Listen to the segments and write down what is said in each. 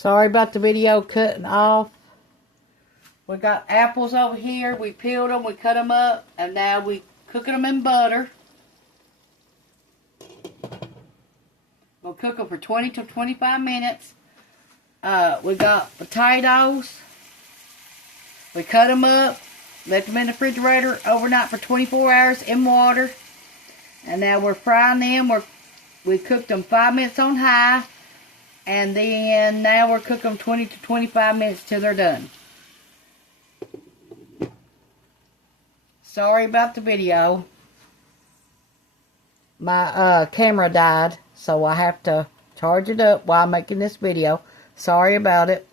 Sorry about the video cutting off. We got apples over here. We peeled them, we cut them up, and now we cooking them in butter. We'll cook them for 20 to 25 minutes. We got potatoes. We cut them up, left them in the refrigerator overnight for 24 hours in water. And now we're frying them. We cooked them 5 minutes on high. And then now we're cooking them 20 to 25 minutes till they're done. Sorry about the video. My camera died, so I have to charge it up while I'm making this video. Sorry about it.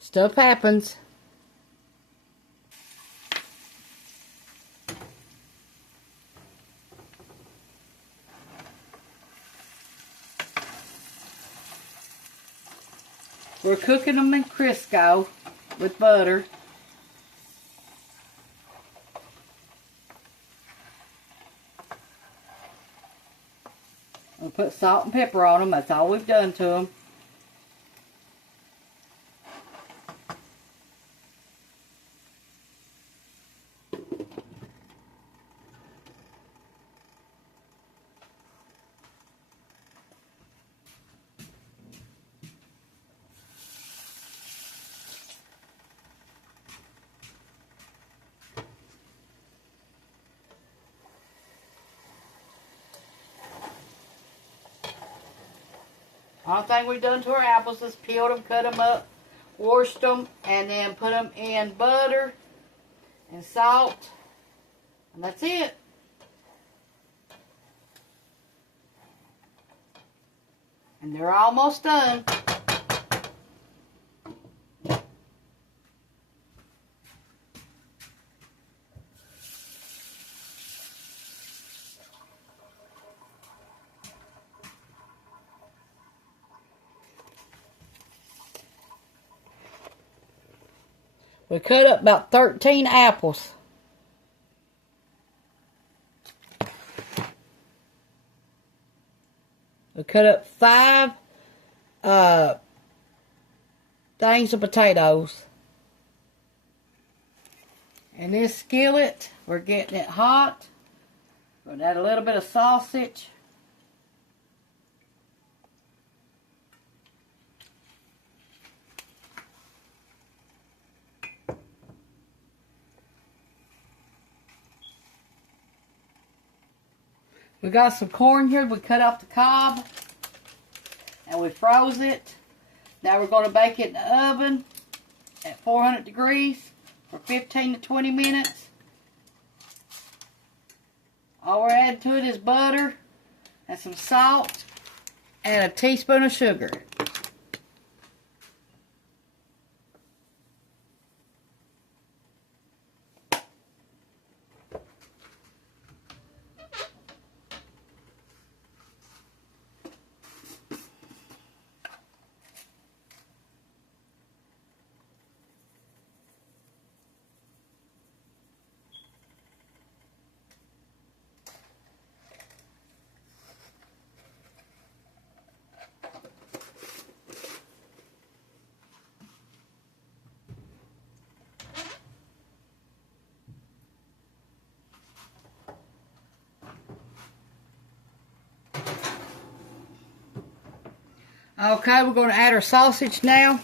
Stuff happens. We're cooking them in Crisco with butter. We'll put salt and pepper on them. That's all we've done to them. All thing we've done to our apples is peeled them, cut them up, washed them, and then put them in butter and salt. And that's it. And they're almost done. We cut up about 13 apples. We cut up 5 things of potatoes. And this skillet, we're getting it hot. We're going to add a little bit of sausage. We got some corn here. We cut off the cob and we froze it. Now we're going to bake it in the oven at 400 degrees for 15 to 20 minutes. All we're adding to it is butter and some salt and a teaspoon of sugar. Okay, we're going to add our sausage now.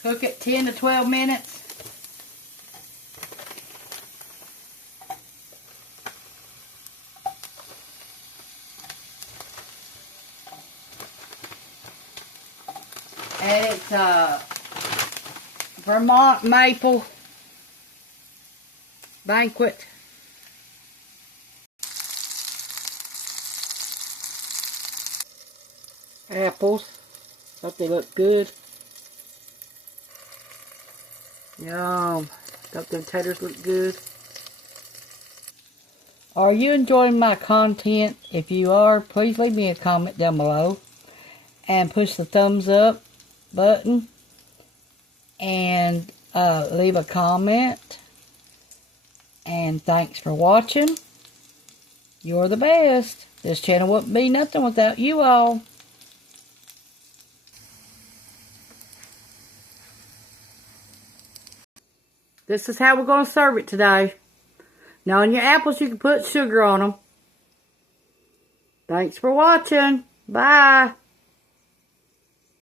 Cook it 10 to 12 minutes. And it's Vermont maple banquet. Apples. Hope they look good. Yum. Hope the taters look good. Are you enjoying my content? If you are, please leave me a comment down below. And push the thumbs up button and leave a comment. And thanks for watching. You're the best. This channel wouldn't be nothing without you all. This is how we're going to serve it today. Now on your apples you can put sugar on them. Thanks for watching. Bye.